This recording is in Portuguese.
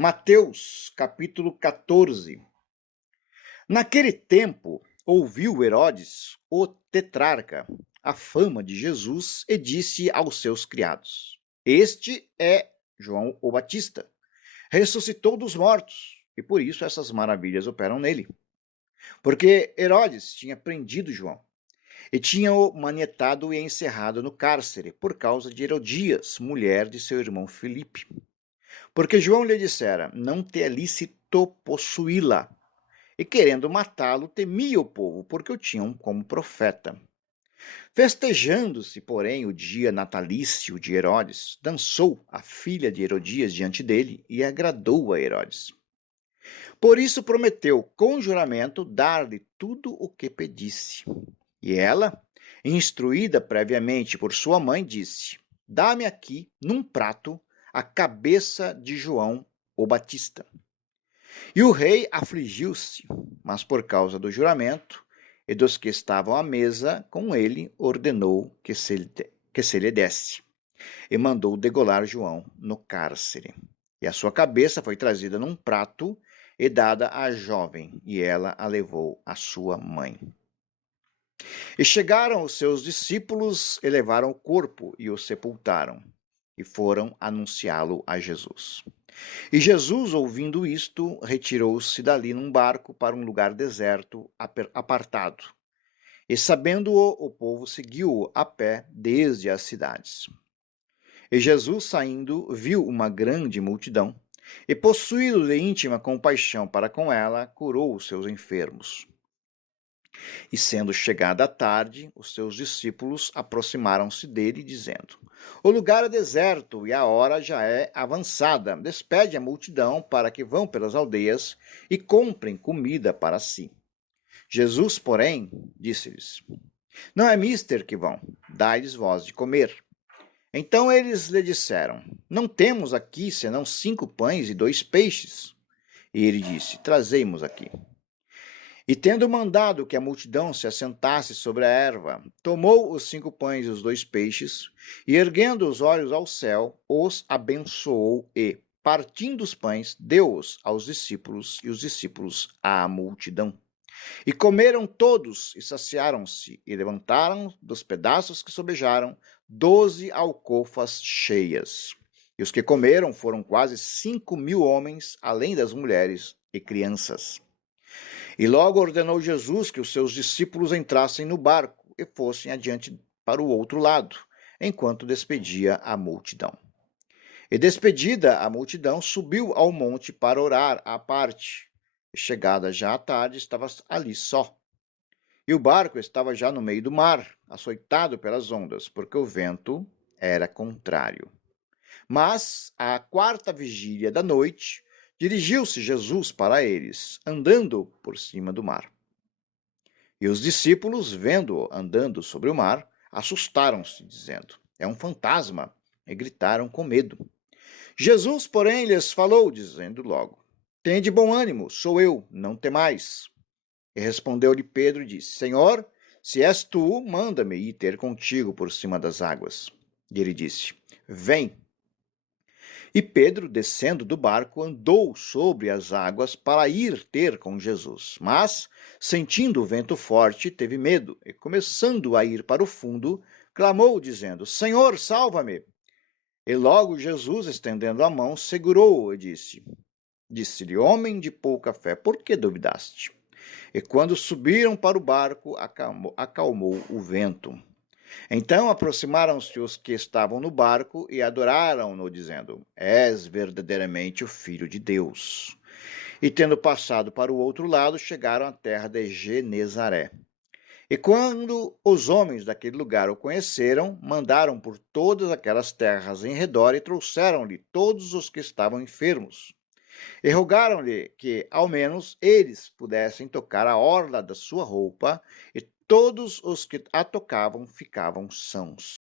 Mateus, capítulo 14. Naquele tempo, ouviu Herodes, o tetrarca, a fama de Jesus e disse aos seus criados: Este é João o Batista. Ressuscitou dos mortos, e por isso essas maravilhas operam nele. Porque Herodes tinha prendido João e tinha-o manietado e encerrado no cárcere por causa de Herodias, mulher de seu irmão Filipe. Porque João lhe dissera: Não te é lícito possuí-la. E querendo matá-lo, temia o povo, porque o tinham como profeta. Festejando-se, porém, o dia natalício de Herodes, dançou a filha de Herodias diante dele e agradou a Herodes. Por isso prometeu, com juramento, dar-lhe tudo o que pedisse. E ela, instruída previamente por sua mãe, disse: Dá-me aqui, num prato, a cabeça de João o Batista. E o rei afligiu-se, mas por causa do juramento e dos que estavam à mesa com ele, ordenou que se lhe desse, e mandou degolar João no cárcere. E a sua cabeça foi trazida num prato e dada à jovem, e ela a levou à sua mãe. E chegaram os seus discípulos e levaram o corpo e o sepultaram, e foram anunciá-lo a Jesus. E Jesus, ouvindo isto, retirou-se dali num barco para um lugar deserto, apartado. E sabendo-o, o povo seguiu-o a pé desde as cidades. E Jesus, saindo, viu uma grande multidão, e possuído de íntima compaixão para com ela, curou os seus enfermos. E sendo chegada a tarde, os seus discípulos aproximaram-se dele, dizendo: O lugar é deserto e a hora já é avançada. Despede a multidão para que vão pelas aldeias e comprem comida para si. Jesus, porém, disse-lhes: Não é mister que vão, dai-lhes vós de comer. Então eles lhe disseram: Não temos aqui senão 5 pães e 2 peixes. E ele disse: Trazei-mos aqui. E tendo mandado que a multidão se assentasse sobre a erva, tomou os 5 pães e os 2 peixes, e erguendo os olhos ao céu, os abençoou e, partindo os pães, deu-os aos discípulos, e os discípulos à multidão. E comeram todos, e saciaram-se, e levantaram dos pedaços que sobejaram 12 alcofas cheias. E os que comeram foram quase 5.000 homens, além das mulheres e crianças. E logo ordenou Jesus que os seus discípulos entrassem no barco e fossem adiante para o outro lado, enquanto despedia a multidão. E despedida a multidão, subiu ao monte para orar à parte. E chegada já a tarde, estava ali só. E o barco estava já no meio do mar, açoitado pelas ondas, porque o vento era contrário. Mas, à 4ª vigília da noite, dirigiu-se Jesus para eles, andando por cima do mar. E os discípulos, vendo-o andando sobre o mar, assustaram-se, dizendo: É um fantasma, e gritaram com medo. Jesus, porém, lhes falou, dizendo logo: Tende bom ânimo, sou eu, não temais. E respondeu-lhe Pedro e disse: Senhor, se és tu, manda-me ir ter contigo por cima das águas. E ele disse: Vem. E Pedro, descendo do barco, andou sobre as águas para ir ter com Jesus. Mas, sentindo o vento forte, teve medo e, começando a ir para o fundo, clamou, dizendo: Senhor, salva-me! E logo Jesus, estendendo a mão, segurou-o e disse-lhe: Homem de pouca fé, por que duvidaste? E quando subiram para o barco, acalmou o vento. Então aproximaram-se os que estavam no barco e adoraram-no, dizendo: És verdadeiramente o Filho de Deus. E tendo passado para o outro lado, chegaram à terra de Genezaré. E quando os homens daquele lugar o conheceram, mandaram por todas aquelas terras em redor e trouxeram-lhe todos os que estavam enfermos. E rogaram-lhe que, ao menos, eles pudessem tocar a orla da sua roupa, e todos os que a tocavam ficavam sãos.